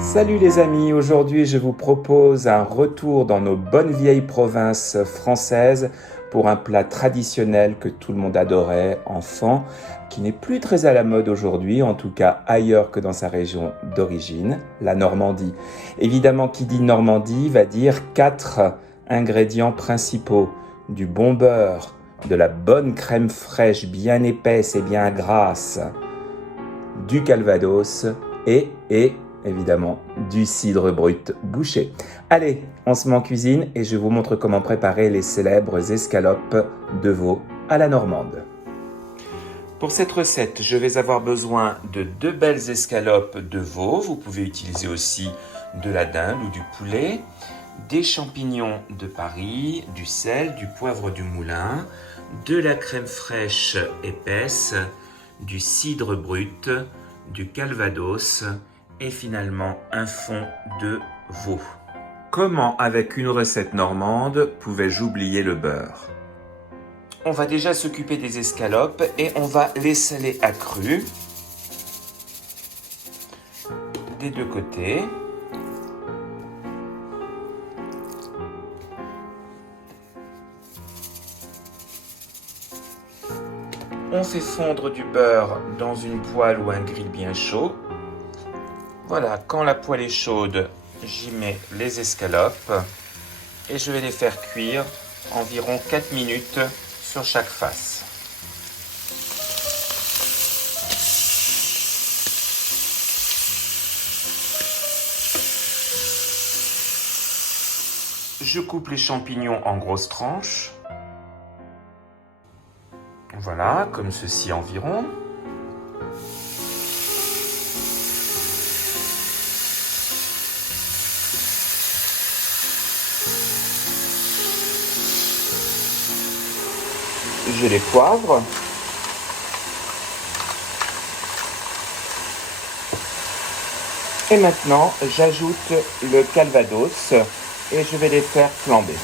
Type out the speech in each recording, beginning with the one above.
Salut les amis, aujourd'hui je vous propose un retour dans nos bonnes vieilles provinces françaises pour un plat traditionnel que tout le monde adorait enfant, qui n'est plus très à la mode aujourd'hui, en tout cas ailleurs que dans sa région d'origine, la Normandie. Évidemment, qui dit Normandie va dire 4 ingrédients principaux: du bon beurre, de la bonne crème fraîche bien épaisse et bien grasse, du calvados et évidemment du cidre brut bouché. Allez, on se met en cuisine et je vous montre comment préparer les célèbres escalopes de veau à la normande. Pour cette recette, je vais avoir besoin de 2 belles escalopes de veau. Vous pouvez utiliser aussi de la dinde ou du poulet, des champignons de Paris, du sel, du poivre du moulin, de la crème fraîche épaisse, du cidre brut, du calvados et finalement un fond de veau. Comment, avec une recette normande, pouvais-je oublier le beurre? On va déjà s'occuper des escalopes et on va les saler à cru des 2 côtés. On fait fondre du beurre dans une poêle ou un grill bien chaud. Voilà, quand la poêle est chaude, j'y mets les escalopes et je vais les faire cuire environ 4 minutes sur chaque face. Je coupe les champignons en grosses tranches. Voilà, comme ceci environ. Je les poivre. Et maintenant, j'ajoute le calvados et je vais les faire flamber.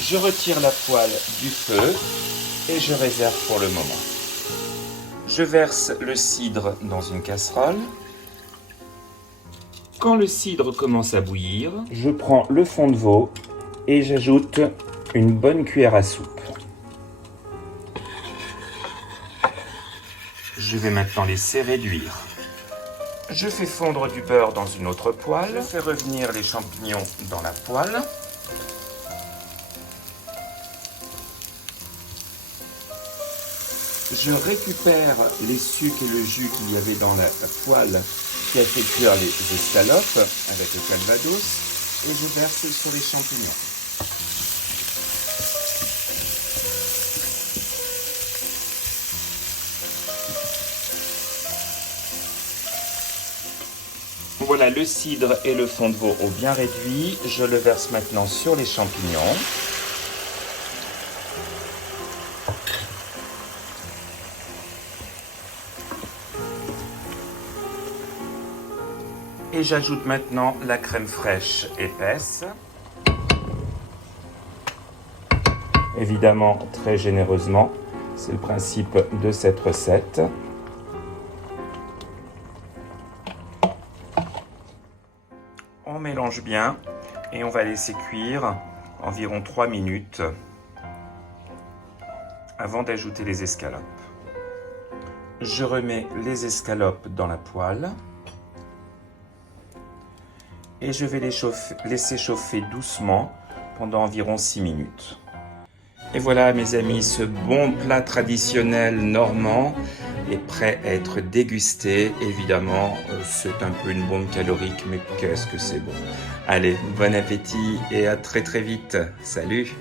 Je retire la poêle du feu et je réserve pour le moment. Je verse le cidre dans une casserole. Quand le cidre commence à bouillir, je prends le fond de veau et j'ajoute une bonne cuillère à soupe. Je vais maintenant laisser réduire. Je fais fondre du beurre dans une autre poêle. Je fais revenir les champignons dans la poêle. Je récupère les sucs et le jus qu'il y avait dans la poêle qui a fait cuire les escalopes avec le calvados et je verse sur les champignons. Voilà, le cidre et le fond de veau ont bien réduit. Je le verse maintenant sur les champignons. Et j'ajoute maintenant la crème fraîche épaisse. Évidemment, très généreusement, c'est le principe de cette recette. On mélange bien et on va laisser cuire environ 3 minutes avant d'ajouter les escalopes. Je remets les escalopes dans la poêle. Et je vais les laisser chauffer doucement pendant environ 6 minutes. Et voilà mes amis, ce bon plat traditionnel normand est prêt à être dégusté. Évidemment, c'est un peu une bombe calorique, mais qu'est-ce que c'est bon. Allez, bon appétit et à très très vite. Salut!